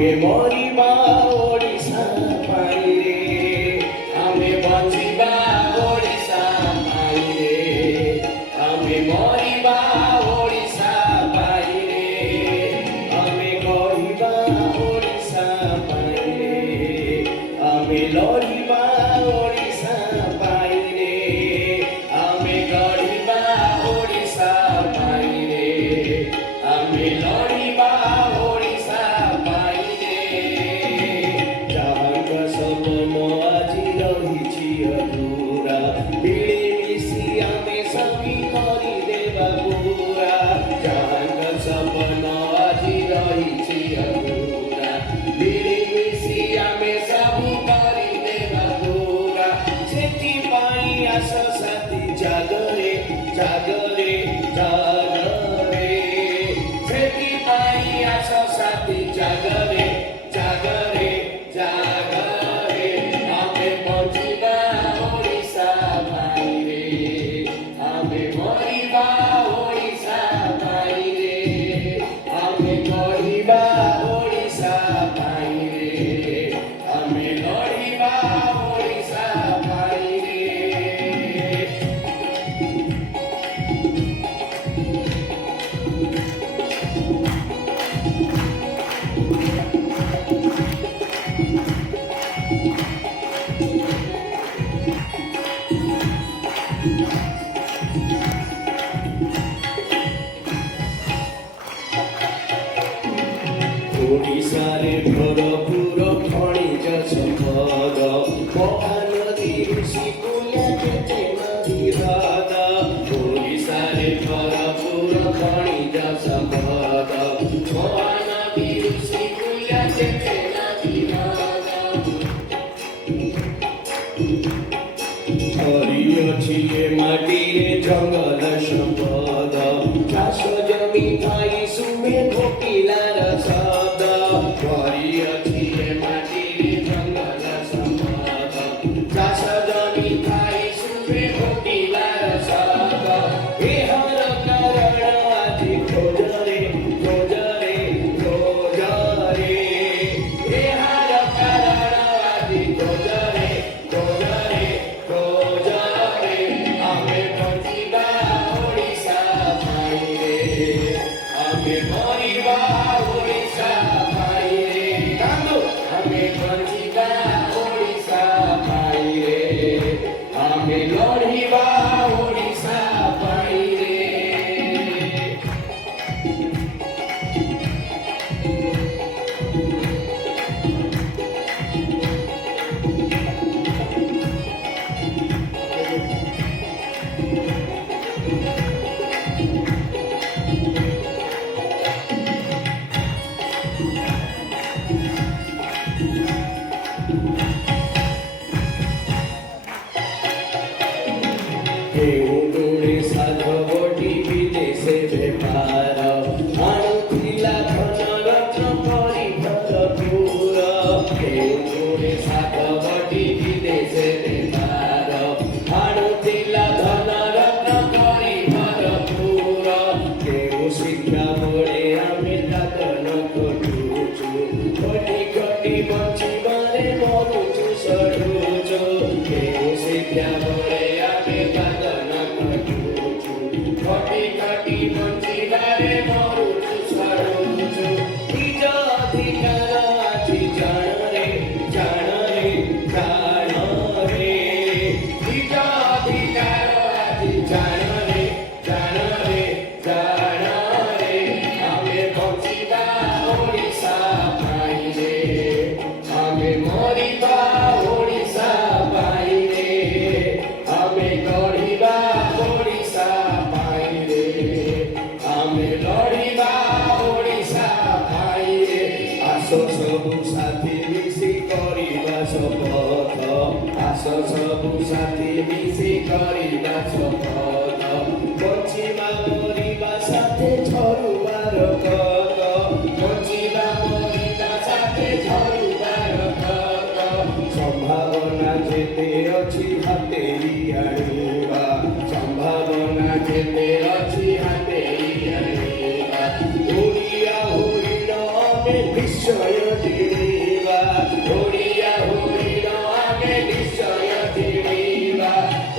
ଆମେ ମରିବା ଓଡ଼ିଶା ପାଇରେ, ଆମେ ବଞ୍ଚିବା ଓଡ଼ିଶା ପାଇରେ, ଆମେ ମରିବା ଓଡ଼ିଶା ପାଇରେ, ଆମେ ଗଢ଼ିବା ଓଡ଼ିଶା ପାଇରେ, ଆମେ ଲଢ଼ିବା ଓଡ଼ିଶା ପାଇରେ, ଆମେ ଗଢ଼ିବା ଓଡ଼ିଶା ପାଇରେ, ଆମେ ଲଢ଼ିବା ଓଡ଼ିଶା ପାଇରେ। ଯାହାର ସପନ ଆଜି ରହିଛି ଅଧୁରା, ମିଳିମିଶି ଆମେ ସବି କରିଦେବା ପୁରା। ଯାହାର ସପନ ଆଜି ରହିଛି ଅଧୁରା, ମିଳିମିଶି ଆମେ ସବୁ କରିଦେବା ପୁରା। ସେଥିପାଇଁ ଆସ ସାଥୀ ଜାଗରେ ଜାଗରେ ଜାଗରେ, ସେଥିପାଇଁ ଆସ ସାଥୀ ଜାଗରେ ଜାଗରେ ଜାଗରେ, ଆମେ ବଞ୍ଚିବା ଓଡ଼ିଶା ପାଇରେ, ଆମେ ମରିବା ଓଡ଼ିଶା ପାଇରେ, ଆମେ ଗଢ଼ିବା ଓଡ଼ିଶା ପାଇରେ, ଆମେ ଲଢ଼ିବା ଓଡ଼ିଶା ପାଇରେ। ଓଡ଼ିଶାରେ ଭରପୁର ଖଣିଜ ସମ୍ପଦ, ମହାନଦୀ ଋଷିକୂଲ୍ୟା କେତେ ନଦୀ ହ୍ରଦ। ଓଡ଼ିଶାରେ ଭରପୁର ଖଣିଜ ସମ୍ପଦ, ମହାନଦୀ ଋଷିକୂଲ୍ୟା କେତେ ନଦୀ ହ୍ରଦ। ଭରିଅଛି ଏ ମାଟିରେ ଜଙ୍ଗଲ ସମ୍ପଦ, ଚାଷ ଜମି ଥାଇ ଶୁଭେ କୋକିଲାର ଶବ୍ଦ। ଭରିଅଛି ଏ ମାଟିରେ ଜଙ୍ଗଲ ସମ୍ପଦ, ଚାଷ ଜମି ଥାଇ ଶୁଭେ କୋକିଲାର ଶବ୍ଦ। ଏହାର କାରଣ ଆଜି ଖୋଜରେ ଖୋଜରେ ଖୋଜରେ, ଏହାର କାରଣ ଆଜି ଖୋଜରେ ଖୋଜରେ ଖୋଜରେ, ଆମେ ବଞ୍ଚିବା ଓଡ଼ିଶା ପାଇରେ, ଆମେ ମରିବା ଓଡ଼ିଶା ପାଇରେ। କାନ୍ଦୁ ଆମେ ବଞ୍ଚିବା ଓଡ଼ିଶା ପାଇରେ, ଆମେ ଲଢ଼ିବା ଓଡ଼ିଶା ପାଇରେ। କେଉଁଠୁରେ ସାଧବଟି ବିଦେଶେ ବେପାର, ଆଣୁଥିଲା ଧନରତ୍ନ କରି ଭରପୁର। କେଉଁଠୁରେ ସାଧବଟି ବିଦେଶେ ବେପାର, ଆଣୁଥିଲା ଧନରତ୍ନ କରି ଭରପୁର। କେଉଁ ଶିକ୍ଷା ବଳେ ଆମେ ଦାଦନ ଖଟୁଛୁ, ଖଟି ଖଟି ବଞ୍ଚିବାରେ ମରୁଛୁ ସଢୁଛୁ। କେଉଁ ଶିକ୍ଷା ବଳେ ଆମେ ଦାଦନ ଖଟୁଛୁ, ଖଟି ଖଟି ବଞ୍ଚିବାରେ ମରୁଛୁ ସଢୁଛୁ। ନିଜ ଅଧିକାର ଆଜି ଜାଣରେ ଜାଣରେ ଜାଣରେ, ନିଜ ଅଧିକାର ଆଜି ଜାଣରେ ଜାଣରେ ଜାଣରେ, ଆମେ ବଞ୍ଚିବା ଓଡ଼ିଶା ପାଇରେ, ଆମେ ମରିବା ଓଡ଼ିଶା ପାଇରେ, ଆମେ ଗଢ଼ିବା ଓଡ଼ିଶା ପାଇରେ, ଆମେ ଲଢ଼ିବା ଓଡ଼ିଶା ପାଇରେ। ଆସ ସବୁ ସାଥୀ ମିଶି କରିବା ଶପଥ, ଆସ ସବୁ ସାଥୀ ମିଶି କରିବା ଶପଥ। ବଞ୍ଚିବା ମରିବା ସାଥେ ଝରୁବାର କତ, ବଞ୍ଚିବା ମରିବା ସାଥେ ଝରୁବାର କତ। ସମ୍ଭାବନା ଯେତେ ଅଛି ହାତେଇ ଆଣିବା, ସମ୍ଭାବନା ଯେତେ ଅଛି ହାତେଇ ଆଣିବା। ଓଡ଼ିଆ ହୋଇଣ ଆମେ ନିଶ୍ଚୟ ଜିଣିବା ଓଡ଼ିଆ ହୋଇର ଆମେ ନିଶ୍ଚୟ ଜିଣିବା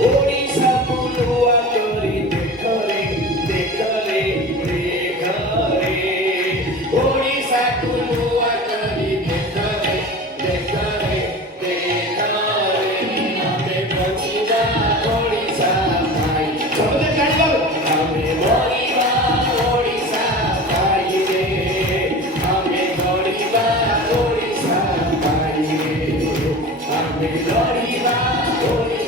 ଓଡ଼ିଶାକୁ ନୂଆ କରି ଦେଖରେ ଦେଖରେ ଦେଖରେ ଓଡ଼ିଶାକୁ ନୂଆ କରି ଦେଖରେ ଦେଖରେ ଦେଖରେ ଆମେ ବଞ୍ଚିବା ଓଡ଼ିଶା ପାଇଁ ସମସ୍ତେ ଜାଣିବା ଆମେ ମରିବା ଓଡ଼ିଶା ପାଇରେ ଆମେ ଲଢ଼ିବା ଓଡ଼ିଶା ପାଇରେ ଆମେ ଲଢ଼ିବା ଓଡ଼ିଶା